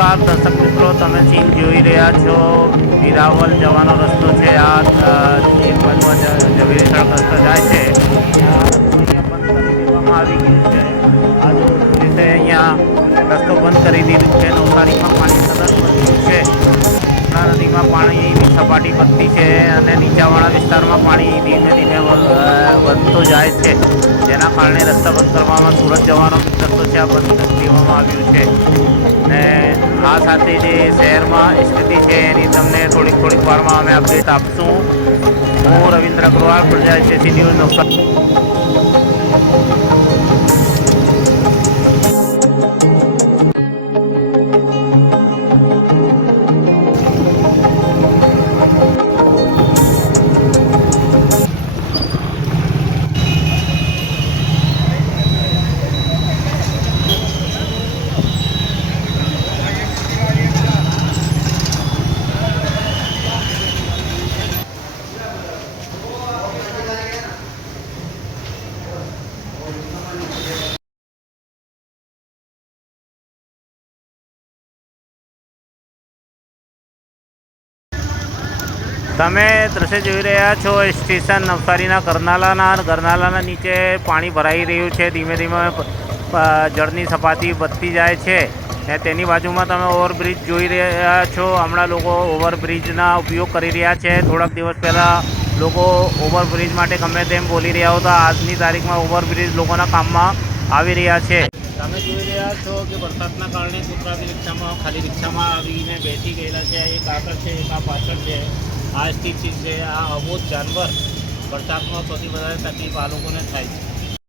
નમસ્કાર દર્શક મિત્રો, તમે સીન જોઈ રહ્યા છો વેરાવળ જવાનો રસ્તો છે। આ એક બાજુ ઝવેરી સડક રસ્તો જાય છે, આ રસ્તો અહીંયા બંધ કરી દેવામાં આવી ગયું છે। આ જો પોલીસે અહીંયા રસ્તો બંધ કરી દીધું છે। નવસારીમાં પાણી સતત વધ્યું છે। કૃષ્ણા નદીમાં પાણીની સપાટી વધતી છે અને નીચાણવાળા વિસ્તારમાં પાણી ધીમે ધીમે વધતો જાય છે, જેના કારણે રસ્તા બંધ કરવામાં સુરત જવાનો રસ્તો છે આ બંધ કરી દેવામાં આવ્યું છે। ને આ સાથે જે શહેરમાં સ્થિતિ છે એની તમને થોડીક વારમાં અમે અપડેટ આપશું। હું રવિન્દ્ર અગ્રવાલ, પ્રજા એસએસસી ન્યૂઝ નવસારી। તમે દ્રશ્ય જોઈ રહ્યા છો સ્ટેશન નવસારીના ગરનાલાના નીચે પાણી ભરાઈ રહ્યું છે। ધીમે ધીમે જળની સપાટી વધતી જાય છે ને તેની બાજુમાં તમે ઓવરબ્રિજ જોઈ રહ્યા છો। હમણાં લોકો ઓવરબ્રિજના ઉપયોગ કરી રહ્યા છે। થોડાક દિવસ પહેલાં લોકો ઓવરબ્રિજ માટે ગમે તેમ બોલી રહ્યા હતા, આજની તારીખમાં ઓવરબ્રિજ લોકોના કામમાં આવી રહ્યા છે। તમે જોઈ રહ્યા છો કે વરસાદના કારણે કૂતરા બી ખાલી રિક્ષામાં આવીને બેસી ગયેલા છે। એક આગળ છે, એક આ પાછળ છે। આ સ્થિતિ છે। આ અબોધ જાનવર વરસાદમાં સૌથી વધારે તકલીફ આ લોકોને થાય છે।